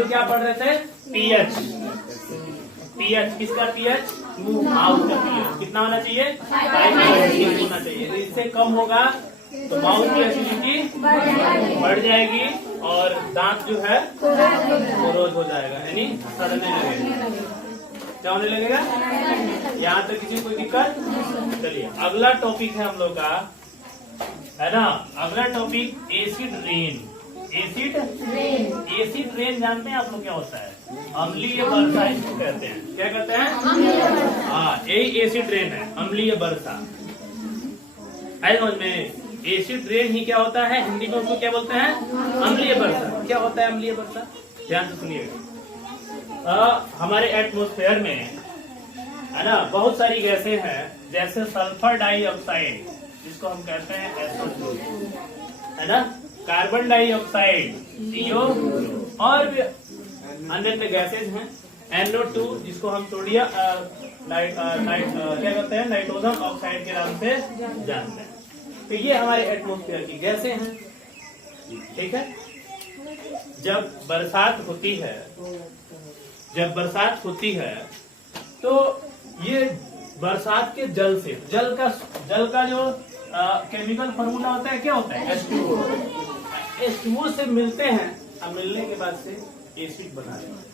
लोग क्या पढ़ रहे थे? पीएच। पीएच किसका? पीएच माउथ का पीएच कितना होना चाहिए? 5.6 होना चाहिए। तो इससे कम होगा तो माउथ की एसिडिटी बढ़ जाएगी और दांत जो है क्लोज हो जाएगा, यानी सड़ने लगेगा। क्या होने लगेगा? यहाँ तक किसी को कोई दिक्कत? चलिए अगला टॉपिक है हम लोग का, है ना। अगला topic acid rain. Acid rain जानते हैं आप लोग क्या होता है? अम्लीय वर्षा इसको कहते हैं। क्या कहते हैं? हाँ, यही एसिड रेन है, अम्लीय वर्षा। आए समझ में? एसिड रेन ही क्या होता है? हिंदी में उसको क्या बोलते हैं? अम्लीय वर्षा। क्या होता है अम्लीय वर्षा? ध्यान से सुनिएगा। हमारे एटमॉस्फेयर में, है ना, बहुत सारी गैसें हैं, जैसे सल्फर डाइऑक्साइड जिसको हम कहते हैं SO2, है ना, कार्बन डाइऑक्साइड CO, और भी अन्य गैसेज हैं, NO2 जिसको हम सोडियम क्या कहते हैं? नाइट्रोजन ऑक्साइड के नाम से जानते हैं। तो ये हमारे एटमॉस्फेयर की गैसें हैं, ठीक है। जब बरसात होती है तो ये बरसात के जल से, जल का जो केमिकल फॉर्मूला होता है क्या होता है? H2O। H2O से मिलते हैं, अब मिलने के बाद से एसिड बना रहे हैं,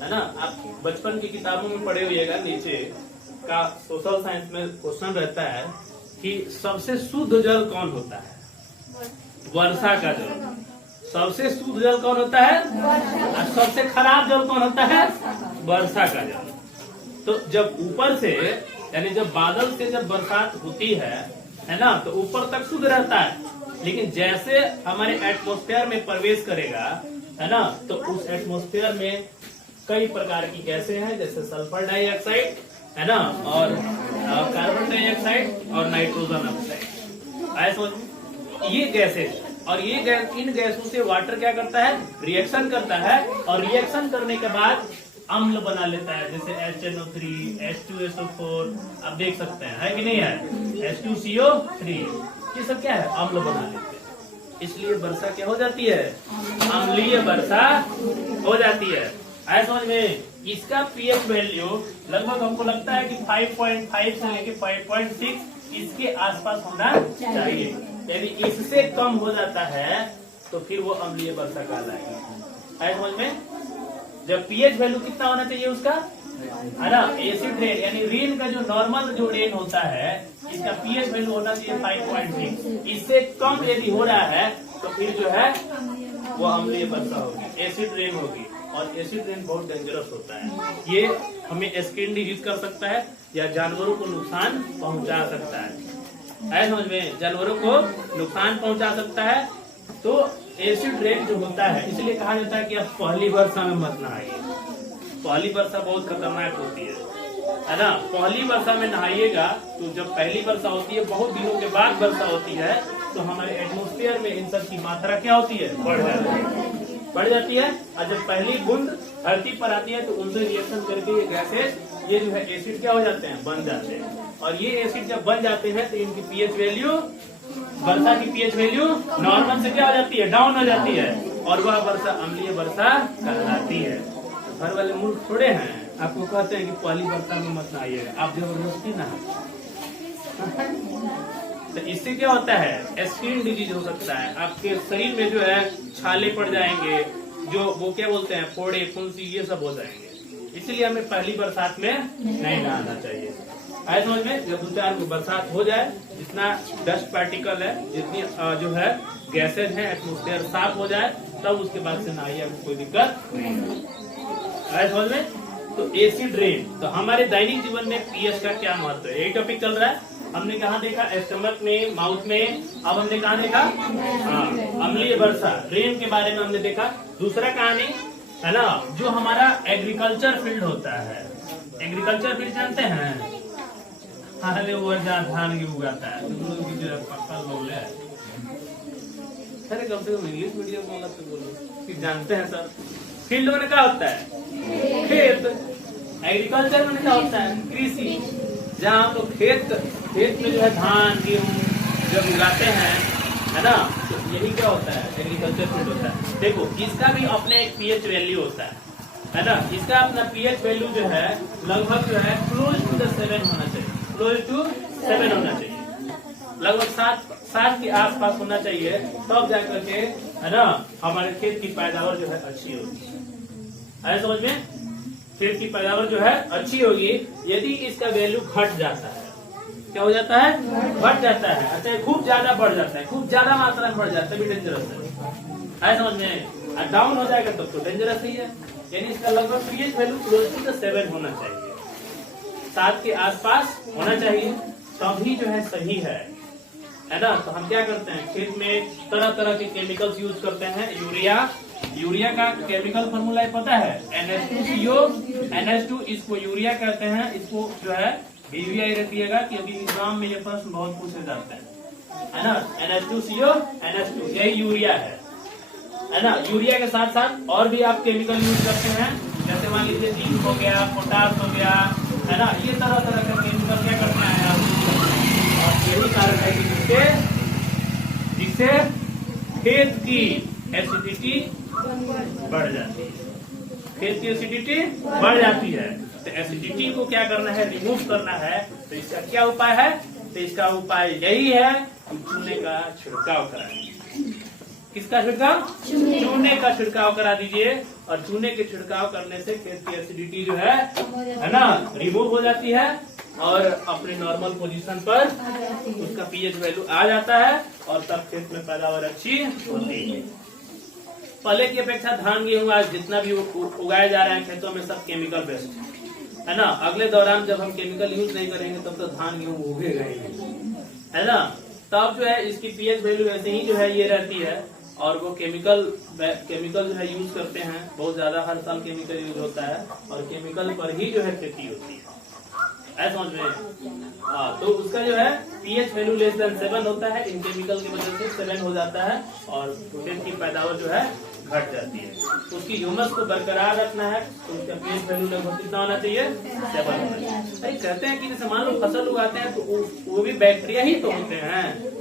है ना। आप बचपन की किताबों में पढ़े हुएगा, नीचे का सोशल साइंस में क्वेश्चन रहता है कि सबसे शुद्ध जल कौन होता है? वर्षा का जल। सबसे शुद्ध जल कौन होता है? और सबसे खराब जल कौन होता है? वर्षा का जल। तो जब ऊपर से, यानी जब बादल से जब बरसात होती है ना, तो ऊपर तक शुद्ध रहता है, लेकिन जैसे हमारे एटमॉस्फेयर में प्रवेश करेगा, है ना, तो उस एटमॉस्फेयर में कई प्रकार की गैसें हैं, जैसे सल्फर डाइऑक्साइड, है ना, और कार्बन डाइऑक्साइड और नाइट्रोजन ऑक्साइड। आए समझ में? ये गैसें, और ये इन गैसों से वाटर क्या करता है? रिएक्शन करता है, और रिएक्शन करने के बाद अम्ल बना लेता है, जैसे HNO3, H2SO4, आप देख सकते हैं, है कि नहीं है? H2CO3, ये सब क्या है? अम्ल बना लेते हैं। इसलिए वर्षा क्या हो जाती है? अम्लीय वर्षा हो जाती है। आए समझ में? इसका पीएच वैल्यू लगभग हमको लगता है कि 5.5 से लेके 5.6 इसके आसपास होना चाहिए। यदि इससे कम हो जाता है तो फिर वो अम्लीय वर्षा कहलाएगी। आए समझ में? जब पीएच वैल्यू कितना होना चाहिए उसका, है ना, एसिड रेन यानी रेन का जो नॉर्मल जो रेन होता है, इसका पीएच वैल्यू होना चाहिए 5.6। इससे कम यदि हो रहा है तो फिर जो है वो अम्लीय वर्षा होगी, एसिड रेन होगी। और एसिड रेन बहुत डेंजरस होता है, ये हमें स्किन डिजीज कर सकता है या जानवरों को नुकसान पहुंचा सकता है। समझ में? जानवरों को नुकसान पहुंचा सकता है। तो एसिड रेन जो होता है, इसलिए कहा जाता है कि आप पहली वर्षा में मत नहाइए। पहली वर्षा बहुत खतरनाक होती है ना। पहली वर्षा में नहाइएगा तो जब पहली वर्षा होती है, बहुत दिनों के बाद वर्षा होती है, तो हमारे एटमॉस्फेयर में इन सब की मात्रा क्या होती है? बढ़ जाती है। और जब पहली बूंद धरती पर आती है तो उनसे रिएक्शन करके ये गैसेज, ये जो है एसिड क्या हो जाते हैं? बन जाते हैं। और ये एसिड जब बन जाते हैं तो इनकी पीएच वैल्यू, वर्षा की पीएच वैल्यू नॉर्मल से क्या हो जाती है? डाउन हो जाती है, और वह वर्षा अम्लीय वर्षा कहलाती है। घर वाले मुल्क थोड़े हैं आपको कहते हैं कि पहली वर्षा में मत नहाइएगा, आप जबरदस्ती नहा। तो इससे क्या होता है? स्किन डिजीज हो सकता है, आपके शरीर में जो है छाले पड़ जाएंगे, जो वो क्या बोलते हैं, फोड़े फुंसी, ये सब हो जाएंगे। इसलिए हमें पहली बरसात में नहीं नहाना चाहिए। आए समझ में? जब 2-4 बरसात हो जाए, जितना डस्ट पार्टिकल है, जितनी जो है गैसेज है, एटमॉस्फेयर साफ हो जाए, तब उसके बाद से नहाइए, आपको कोई दिक्कत नहीं। आए समझ में? तो एसिड रेन, तो हमारे दैनिक जीवन में पीएच का क्या महत्व है? यही टॉपिक चल रहा है। हमने कहा देखा? स्टमक में, माउथ में। अब हमने कहा देखा? हाँ, अम्लीय वर्षा, रेन के बारे में हमने देखा। दूसरा कहानी है ना, जो हमारा एग्रीकल्चर फील्ड होता है। एग्रीकल्चर फील्ड जानते हैं? हाँ, वो जहाँ धान की उगाता है, अरे कम से कम इंग्लिश मीडियम बोला तो बोलो कि जानते हैं सर। फील्ड में क्या होता है? खेत। एग्रीकल्चर में क्या होता है? कृषि। जहाँ हम लोग खेत में जो है धान गेहूँ जब उगाते हैं है ना। तो यही क्या होता है, एग्रीकल्चर फील्ड होता है। देखो इसका भी अपने एक पीएच वैल्यू होता है ना। इसका अपना पीएच वैल्यू जो है लगभग जो है क्लोज टू द 7 होना चाहिए, क्लोज टू 7 होना चाहिए, लगभग 7 के आसपास होना चाहिए, तब जाकर के है ना हमारे खेत की पैदावार जो है अच्छी होगी। है समझ में, खेत की पैदावार जो है अच्छी होगी। यदि इसका वैल्यू घट जाता है, क्या हो जाता है, बढ़ जाता है, अच्छा खूब ज्यादा बढ़ जाता है, खूब ज्यादा मात्रा में बढ़ जाता है, भी डेंजरस है समझ में। डाउन हो जाएगा तब तो डेंजरस ही है। यानी इसका लगभग पीएच वैल्यू क्लोज टू 7 होना चाहिए, 7 के आसपास होना चाहिए, तभी जो है सही है ना। तो हम क्या करते हैं, खेत में तरह तरह के केमिकल्स यूज करते हैं। यूरिया का केमिकल फॉर्मूला पता है, NH2CO, NH2, इसको यूरिया कहते हैं। इसको जो है BVI रखिएगा कि अभी एग्जाम में ये प्रश्न बहुत पूछे जाते हैं, है ना। NH2CO, NH2 यही यूरिया है ना। यूरिया के साथ साथ और भी आप केमिकल यूज करते हैं, जैसे मान लीजिए जिंक हो गया, पोटास हो गया, है ना। ये तरह तरह का केमिकल क्या करना है आप, और यही कारण है कि जिससे खेत की एसिडिटी बढ़ जाती है, खेत की एसिडिटी बढ़ जाती है। तो एसिडिटी को क्या करना है, रिमूव करना है। तो इसका क्या उपाय है, तो इसका उपाय यही है कि चूने का छिड़काव कराएं। किसका छिड़काव, चूने का छिड़काव करा दीजिए। और चूने के छिड़काव करने से खेत की एसिडिटी जो है ना रिमूव हो जाती है, और अपने नॉर्मल पोजीशन पर उसका पीएच वैल्यू आ जाता है, और तब खेत में पैदावार अच्छी होती है। पहले की अपेक्षा धान गेहूं आज जितना भी उगाए जा रहे हैं खेतों में सब केमिकल बेस्ड है ना। अगले दौरान जब हम केमिकल यूज नहीं करेंगे तब तो धान गेहूं उगेगा ही नहीं, है ना। तब जो है इसकी पीएच वैल्यू ऐसे ही जो है ये रहती है। और वो केमिकल जो है यूज करते हैं, बहुत ज्यादा हर साल केमिकल यूज होता है, और केमिकल पर ही जो है खेती होती है, समझ में। तो उसका जो है पीएच वैल्यू लेस देन 7 होता है, इन केमिकल की वजह से 7 हो जाता है, और खेत की पैदावार जो है घट जाती है। तो उसकी ह्यूमस को बरकरार रखना है, तो उसका पीएच वैल्यू लगभग कितना होना चाहिए, 7 होना चाहिए। अरे कहते हैं कि जैसे मान लो फसल उगाते हैं तो वो भी बैक्टीरिया ही तो होते हैं।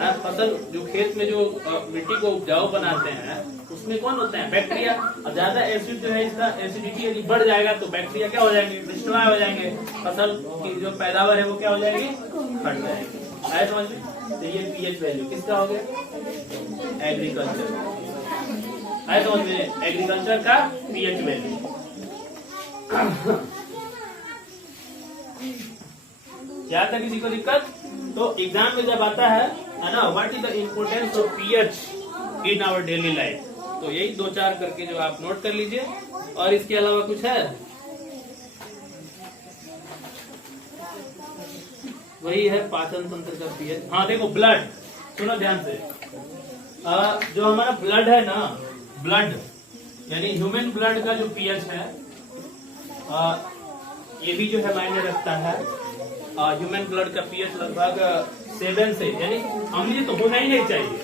फसल जो खेत में जो मिट्टी को उपजाऊ बनाते हैं उसमें कौन होते हैं, बैक्टीरिया। और ज्यादा एसिड जो है, इसका एसिडिटी यदि बढ़ जाएगा तो बैक्टीरिया क्या हो जाएंगे, डिस्ट्रॉय हो जाएंगे, फसल की जो पैदावार है वो क्या हो जाएगी, घट जाएगी। आए समझ में। तो ये पीएच वैल्यू किसका हो गया, एग्रीकल्चर। आए समझ में, एग्रीकल्चर का पीएच वैल्यू। क्या था किसी को दिक्कत, तो एग्जाम में जब आता है ना, what is the importance of pH in our daily life, तो यही 2-4 करके जो आप नोट कर लीजिए। और इसके अलावा कुछ है, वही है पाचन तंत्र का पीएच। हाँ देखो, ब्लड, सुनो ध्यान से। जो हमारा ब्लड है ना, ब्लड यानी ह्यूमन ब्लड का जो पीएच है, ये भी जो है मायने रखता है। ह्यूमन ब्लड का पीएच लगभग 7 से, यानी अम्लीय तो होना ही नहीं चाहिए,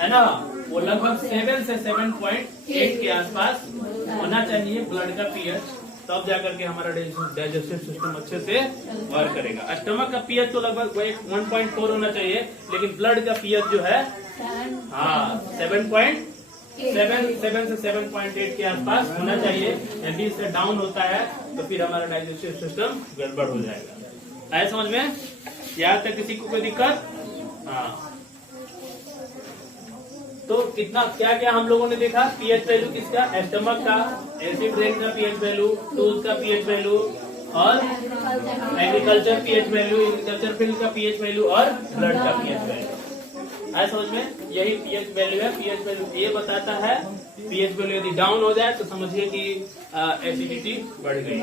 है ना, वो लगभग 7 से 7.8 के आसपास होना चाहिए ब्लड का पीएच, तब जाकर के हमारा डाइजेस्टिव सिस्टम अच्छे से वर्क करेगा। स्टमक का पीएच तो लगभग 1.4 होना चाहिए, लेकिन ब्लड का पीएच जो है 7 से 7.8 के आसपास होना चाहिए। यदि इससे डाउन होता है तो फिर हमारा डाइजेस्टिव सिस्टम गड़बड़ हो जाएगा। आया समझ में, यहाँ तक किसी को कोई दिक्कत। हाँ, तो कितना क्या क्या हम लोगों ने देखा, पीएच वैल्यू किसका, स्टमक का, एसिड रेन का पीएच वैल्यू, टूथ का पीएच वैल्यू, और agriculture pH value, agriculture field का पीएच वैल्यू, और ब्लड का पीएच वैल्यू। आया समझ में, यही पीएच वैल्यू है। पीएच वैल्यू ये बताता है, पीएच वैल्यू यदि डाउन हो जाए तो समझिए कि एसिडिटी बढ़ गई,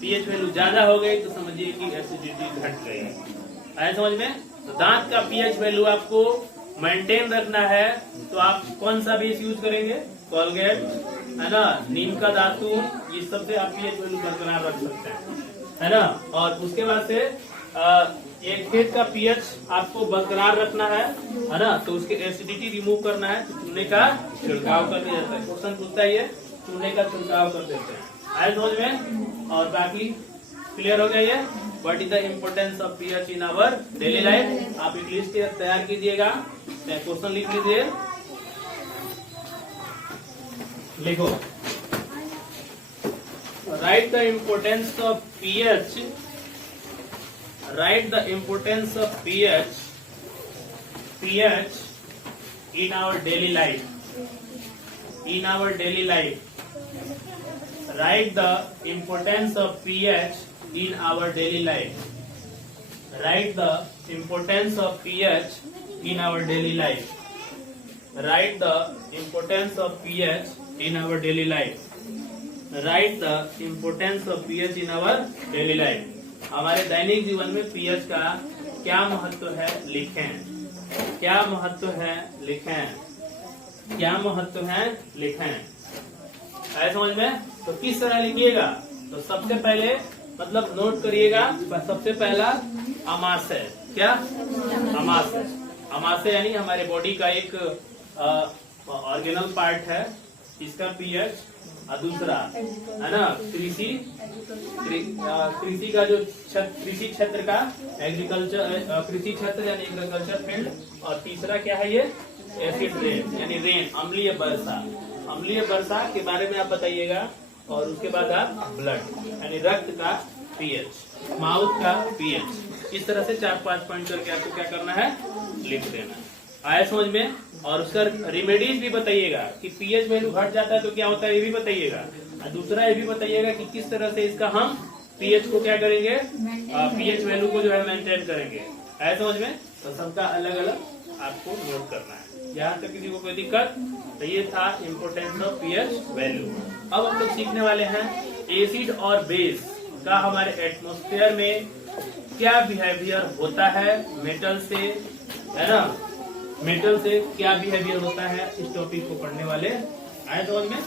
पीएच वैल्यू ज्यादा हो गई तो समझिए कि एसिडिटी घट गई। आया समझ में। तो दांत का पीएच वैल्यू आपको मेंटेन रखना है, तो आप कौन सा बेस यूज करेंगे, कोलगेट, है ना, नीम का धातु, ये सब से आप पीएच वैल्यू बरकरार रख सकते हैं, है ना। और उसके बाद से एक खेत का पीएच आपको बरकरार रखना है ना, तो उसके एसिडिटी रिमूव करना है, तो चूने का छिड़काव कर दिया जाता है। क्वेश्चन पूछता है, चूने का छिड़काव कर देते हैं। आए समझ में। और बाकी क्लियर हो गया ये, what is the importance of pH in our daily life. आप एक लिस्ट तैयार कीजिएगा क्वेश्चन लिख लीजिए, लिखो, write the importance of pH, write the importance of pH in our daily life, in our daily life. Write the importance of pH in our daily life. Write the importance of pH in our daily life. Write the importance of pH in our daily life. Write the importance of pH in our daily life. हमारे दैनिक जीवन में pH का क्या महत्व है लिखें, क्या महत्व है लिखें, क्या महत्व है लिखें। आया समझ में? तो किस तरह लिखिएगा? तो सबसे पहले मतलब नोट करिएगा, सबसे पहला अमाशय, क्या अमाशय, अमाशय यानी हमारे बॉडी का एक ऑर्गेनल पार्ट है, इसका पीएच, और दूसरा है ना कृषि का जो कृषि क्षेत्र का एग्रीकल्चर, कृषि क्षेत्र यानी एग्रीकल्चर फील्ड, और तीसरा क्या है ये एसिड रेन यानी रेन, अम्लीय वर्षा, अम्लीय वर्षा के बारे में आप बताइएगा। और उसके बाद आप ब्लड यानी रक्त का पीएच, माउथ का पीएच, इस तरह से 4-5 पॉइंट करके आपको क्या करना है, लिख देना। आया समझ में? और उसका रेमेडीज भी बताइएगा कि पीएच वैल्यू घट जाता है तो क्या होता है, ये भी बताइएगा। और दूसरा ये भी बताइएगा कि किस तरह से इसका हम पीएच को क्या करेंगे, पीएच वैल्यू को जो है मेंटेन करेंगे। आया समझ में? तो सबका अलग अलग आपको नोट करना है। यहाँ तक किसी को कोई दिक्कत? तो ये था इम्पोर्टेंस ऑफ पीएच वैल्यू। अब हम लोग सीखने वाले हैं एसिड और बेस का हमारे एटमॉस्फेयर में क्या बिहेवियर होता है, मेटल से, है ना, मेटल से क्या बिहेवियर होता है, इस टॉपिक को पढ़ने वाले। आए समझ में?